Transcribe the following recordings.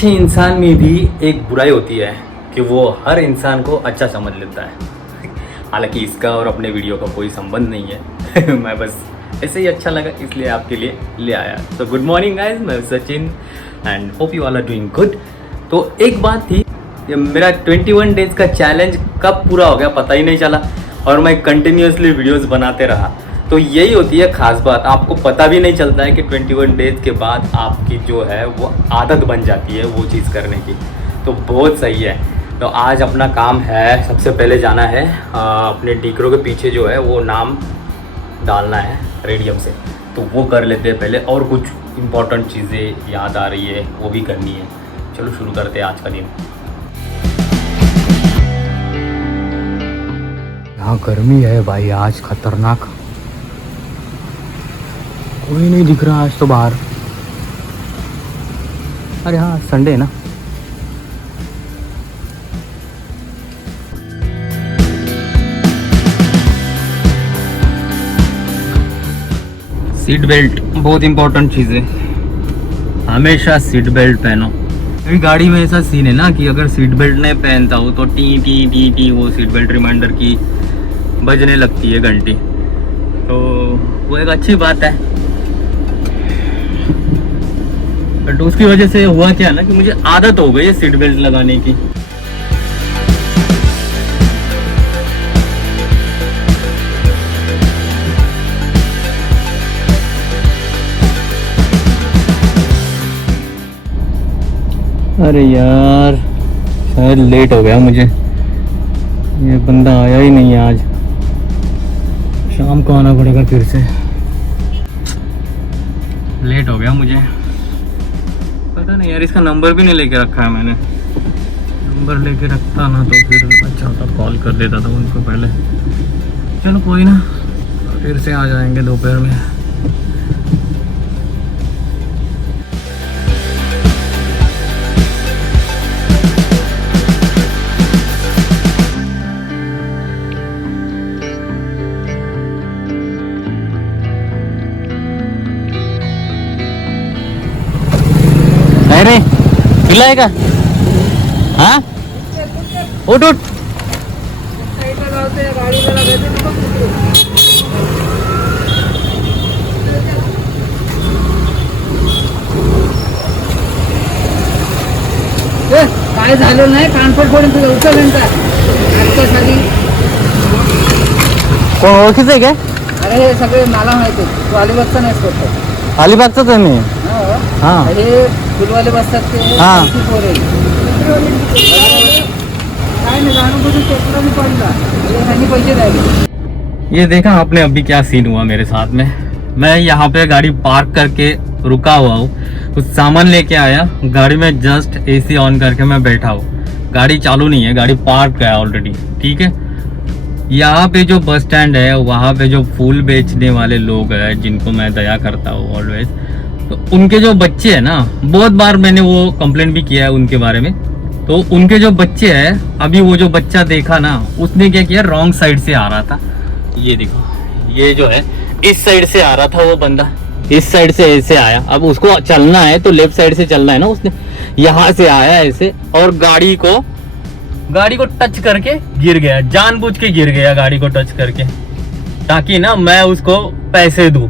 अच्छे इंसान में भी एक बुराई होती है कि वो हर इंसान को अच्छा समझ लेता है। हालांकि इसका और अपने वीडियो का कोई संबंध नहीं है मैं बस ऐसे ही अच्छा लगा इसलिए आपके लिए ले आया। तो गुड मॉर्निंग गाइस, मैं Sachin and hope you all are doing good. तो एक बात थी, ये मेरा 21 डेज का चैलेंज कब पूरा हो गया पता ही नहीं चला और मैं कंटिन्यूसली वीडियोस बनाते रहा। तो यही होती है ख़ास बात, आपको पता भी नहीं चलता है कि 21 डेज के बाद आपकी जो है वो आदत बन जाती है वो चीज़ करने की। तो बहुत सही है। तो आज अपना काम है, सबसे पहले जाना है अपने डीकरो के पीछे जो है वो नाम डालना है रेडियम से, तो वो कर लेते हैं पहले। और कुछ इम्पोर्टेंट चीज़ें याद आ रही है वो भी करनी है। चलो शुरू करते हैं आज का दिन। यहाँ गर्मी है भाई आज खतरनाक, कोई नहीं दिख रहा आज तो बाहर। अरे हाँ संडे है ना। सीट बेल्ट बहुत इंपॉर्टेंट चीज़ है, हमेशा सीट बेल्ट पहनो। अभी गाड़ी में ऐसा सीन है ना कि अगर सीट बेल्ट नहीं पहनता हो तो टी टी टी टी वो सीट बेल्ट रिमाइंडर की बजने लगती है घंटी। तो वो एक अच्छी बात है, बट उसकी वजह से हुआ क्या ना कि मुझे आदत हो गई है सीट बेल्ट लगाने की। अरे यार शायद लेट हो गया मुझे, ये बंदा आया ही नहीं है आज, शाम को आना पड़ेगा फिर से। लेट हो गया मुझे, पता नहीं यार, इसका नंबर भी नहीं लेके रखा है मैंने। नंबर लेके रखता ना तो फिर अच्छा होता, कॉल कर देता था उनको पहले। चलो कोई ना, फिर से आ जाएंगे दोपहर में। अरे पिलाएगा? हाँ उठ उठ। काय झालं नाही, कानपड फोडून तुझं उचल आजच्यासाठी। कोण ओळखीचं आहे काय? अरे हे सगळे मला माहिती, तू अलिबागचा नाहीस करतो। अलिबागचाच आहे मी। हाँ हे फुलवाले बसतात ते हाँ। पोर आहे। काय नाही जाणून बुजून पेट्रोल नाही पडला, ह्यांनी पैसे द्यायचे। ये देखा आपने अभी क्या सीन हुआ मेरे साथ में। मैं यहाँ पे गाड़ी पार्क करके रुका हुआ हूँ, कुछ सामान लेके आया, गाड़ी में जस्ट एसी ऑन करके मैं बैठा हूँ, गाड़ी चालू नहीं है, गाड़ी पार्क है ऑलरेडी। ठीक है, यहाँ पे जो बस स्टैंड है वहाँ पे जो फूल बेचने वाले लोग हैं जिनको मैं दया करता हूँ ऑलवेज, तो उनके जो बच्चे हैं ना, बहुत बार मैंने वो कंप्लेंट भी किया है उनके बारे में। तो उनके जो बच्चे हैं, अभी वो जो बच्चा देखा ना, उसने क्या किया, रॉन्ग साइड से आ रहा था। ये देखो, ये जो है इस साइड से आ रहा था वो बंदा, इस साइड से ऐसे आया। अब उसको चलना है तो लेफ्ट साइड से चलना है ना, उसने यहाँ से आया ऐसे और गाड़ी को टच करके गिर गया, जानबूझ के गिर गया गाड़ी को टच करके, ताकि ना मैं उसको पैसे दूं।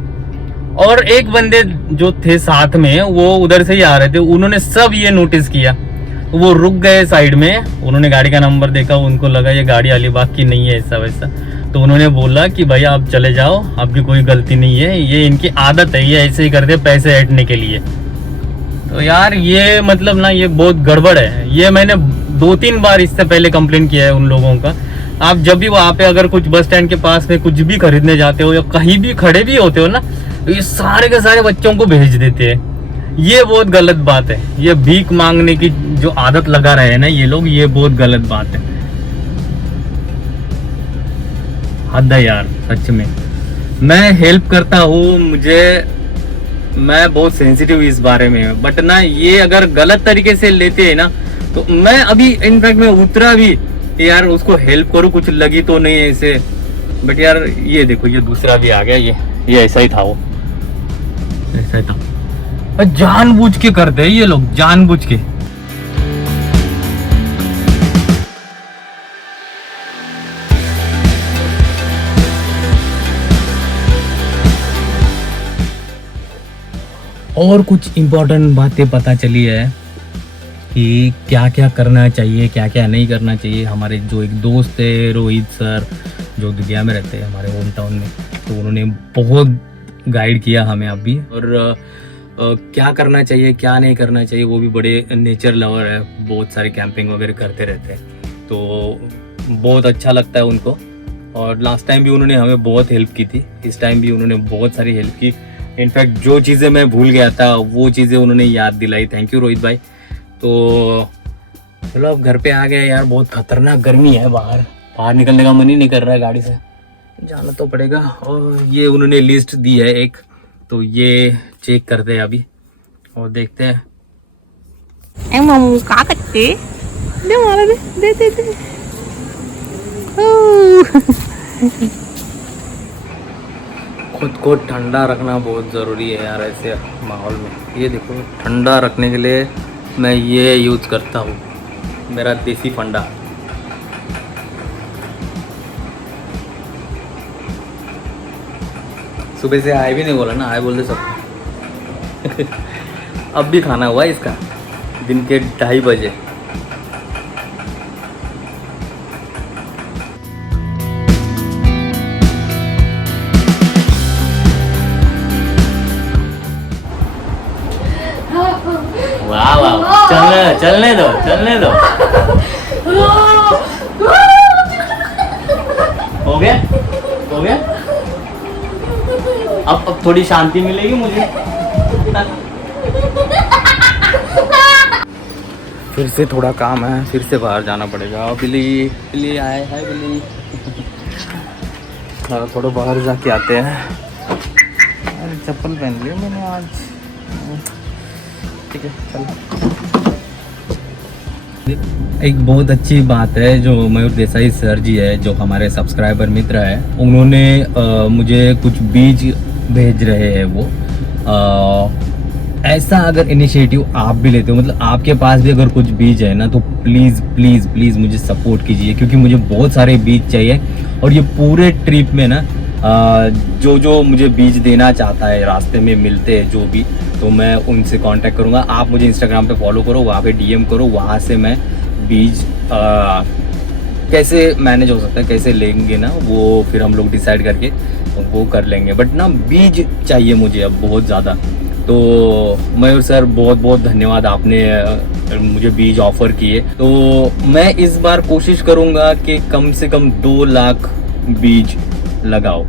और एक बंदे जो थे साथ में वो उधर से ही आ रहे थे, उन्होंने सब ये नोटिस किया, वो रुक गए साइड में। उन्होंने गाड़ी का नंबर देखा, उनको लगा ये गाड़ी अलीबाग की नहीं है ऐसा वैसा, तो उन्होंने बोला कि भाई आप चले जाओ, आपकी कोई गलती नहीं है, ये इनकी आदत है, ये ऐसे ही करते पैसे ऐंठने के लिए। तो यार ये मतलब ना ये बहुत गड़बड़ है। ये मैंने 2-3 बार इससे पहले कंप्लेन किया है उन लोगों का। आप जब भी वहाँ पे अगर कुछ बस स्टैंड के पास में कुछ भी खरीदने जाते हो या कहीं भी खड़े भी होते हो ना, तो ये सारे के सारे बच्चों को भेज देते हैं। ये बहुत गलत बात है, ये भीख मांगने की जो आदत लगा रहे हैं ना ये लोग, ये बहुत गलत बात है। हद है यार सच में। मैं हेल्प करता हूँ, मैं बहुत सेंसिटिव इस बारे में, बट ना ये अगर गलत तरीके से लेते हैं ना, तो मैं अभी इनफैक्ट मैं उतरा भी यार उसको हेल्प करूँ, कुछ लगी तो नहीं ऐसे, बट यार ये देखो ये दूसरा भी आ गया, ये ऐसा ही था, वो ऐसा ही था। जानबूझ के करते हैं ये लोग, जानबूझ के। और कुछ इम्पोर्टेंट बातें पता चली है कि क्या क्या करना चाहिए, क्या क्या नहीं करना चाहिए। हमारे जो एक दोस्त है रोहित सर, जो दुनिया में रहते हैं हमारे होम टाउन में, तो उन्होंने बहुत गाइड किया हमें अभी। और क्या करना चाहिए क्या नहीं करना चाहिए, वो भी बड़े नेचर लवर है, बहुत सारे कैंपिंग वगैरह करते रहते हैं, तो बहुत अच्छा लगता है उनको। और लास्ट टाइम भी उन्होंने हमें बहुत हेल्प की थी, इस टाइम भी उन्होंने बहुत सारी हेल्प की। इनफैक्ट जो चीज़ें मैं भूल गया था वो चीज़ें उन्होंने याद दिलाई। थैंक यू रोहित भाई। तो चलो अब घर पे आ गए यार, बहुत खतरनाक गर्मी है, बाहर निकलने का मन ही नहीं कर रहा है, गाड़ी से जाना तो पड़ेगा। और ये उन्होंने लिस्ट दी है एक, तो ये चेक करते हैं अभी और देखते हैं। Em mau cá kecil. Dia malah deh. खुद को ठंडा रखना बहुत ज़रूरी है यार ऐसे माहौल में। ये देखो, ठंडा रखने के लिए मैं ये यूज़ करता हूँ, मेरा देसी फंडा। सुबह से आए भी नहीं बोला ना, आए बोलते सब। अब भी खाना हुआ इसका दिन के 2:30 बजे। वाह वाह, चलने दो। हो गया अब थोड़ी शांति मिलेगी मुझे। फिर से थोड़ा काम है, फिर से बाहर जाना पड़ेगा। बिल्ली आए है बिल्ली। थोड़ा बाहर जाके आते हैं। अरे चप्पल पहन लिया मैंने आज, ठीक है चलो। एक बहुत अच्छी बात है, जो मयूर देसाई सर जी है, जो हमारे सब्सक्राइबर मित्र है, उन्होंने मुझे कुछ बीज भेज रहे हैं। वो ऐसा अगर इनिशिएटिव आप भी लेते हो, मतलब आपके पास भी अगर कुछ बीज है ना, तो प्लीज़ मुझे सपोर्ट कीजिए, क्योंकि मुझे बहुत सारे बीज चाहिए। और ये पूरे ट्रिप में ना जो मुझे बीज देना चाहता है, रास्ते में मिलते हैं जो भी, तो मैं उनसे कांटेक्ट करूँगा। आप मुझे इंस्टाग्राम पे फॉलो करो, वहाँ पे डीएम करो, वहाँ से मैं बीज कैसे मैनेज हो सकता है, कैसे लेंगे ना, वो फिर हम लोग डिसाइड करके वो कर लेंगे। बट ना बीज चाहिए मुझे अब बहुत ज़्यादा। तो मयूर सर बहुत धन्यवाद, आपने मुझे बीज ऑफ़र किए। तो मैं इस बार कोशिश करूँगा कि कम से कम 2 लाख बीज लगाओ,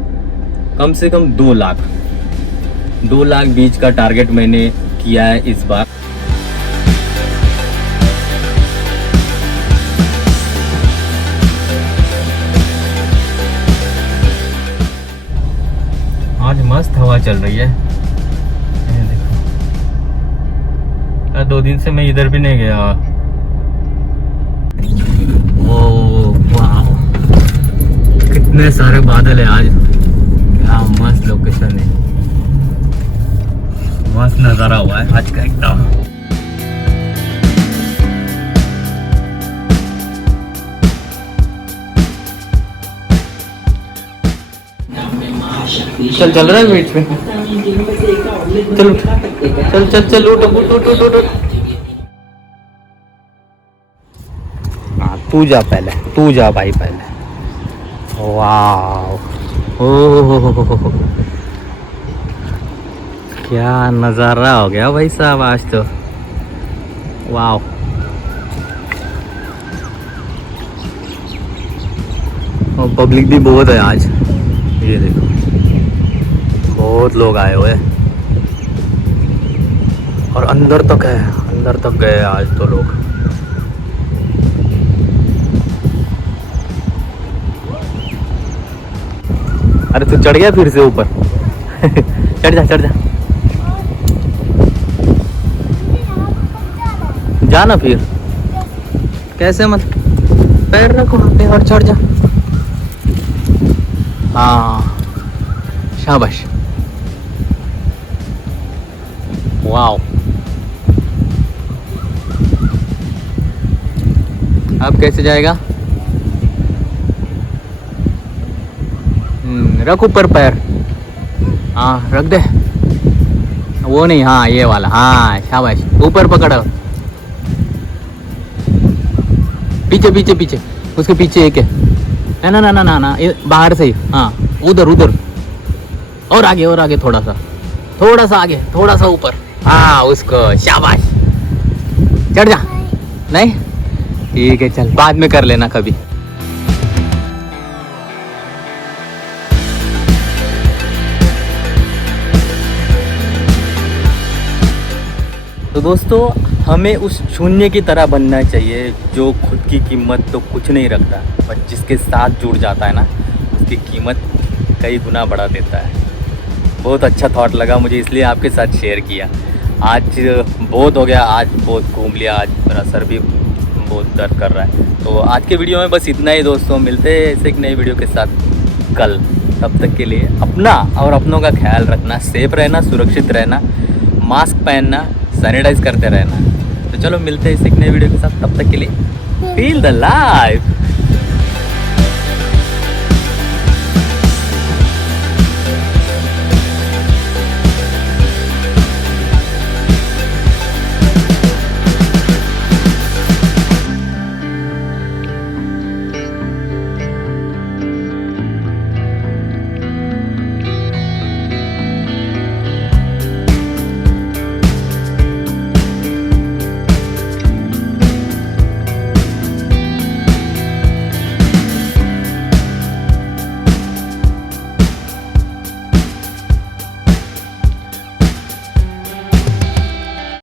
कम से कम 2 लाख बीज का टारगेट मैंने किया है इस बार। आज मस्त हवा चल रही है, ये देखो। 2 दिन से मैं इधर भी नहीं गया। ओ वाह, कितने सारे बादल है आज, क्या मस्त लोकेशन है, मस्त नज़ारा हुआ है आज का एकदम। चल रहा है बीच में, चल उठ। हाँ तू जा भाई पहले। वाह, ओ क्या नज़ारा हो गया भाई साहब आज तो। वाह, और पब्लिक भी बहुत है आज, ये देखो बहुत लोग आए हुए हैं। और अंदर तक गए आज तो लोग। अरे तू चढ़ गया फिर से ऊपर। चढ़ जा जाना फिर, कैसे मत, पैर रखो पे और चढ़ जा। हाँ शाबाश, वाओ। अब कैसे जाएगा? रख ऊपर पैर, हाँ रख दे, वो नहीं, हाँ ये वाला, हाँ शाबाश, ऊपर पकड़ो, पीछे पीछे पीछे, उसके पीछे एक है ना ना ना ना ना, ये बाहर से ही, हाँ उधर उधर, और आगे थोड़ा सा आगे, थोड़ा सा ऊपर, हाँ उसको, शाबाश, चढ़ जा, नहीं ठीक है चल, बाद में कर लेना कभी। तो दोस्तों, हमें उस शून्य की तरह बनना चाहिए जो खुद की कीमत तो कुछ नहीं रखता, पर जिसके साथ जुड़ जाता है ना, उसकी कीमत कई गुना बढ़ा देता है। बहुत अच्छा थॉट लगा मुझे, इसलिए आपके साथ शेयर किया। आज बहुत हो गया, आज बहुत घूम लिया, आज मेरा सर भी बहुत दर्द कर रहा है। तो आज के वीडियो में बस इतना ही दोस्तों, मिलते हैं ऐसे एक नई वीडियो के साथ कल। तब तक के लिए अपना और अपनों का ख्याल रखना, सेफ रहना, सुरक्षित रहना, मास्क पहनना, सैनिटाइज करते रहना। तो चलो मिलते हैं इस एक नए वीडियो के साथ, तब तक के लिए फील द लाइफ।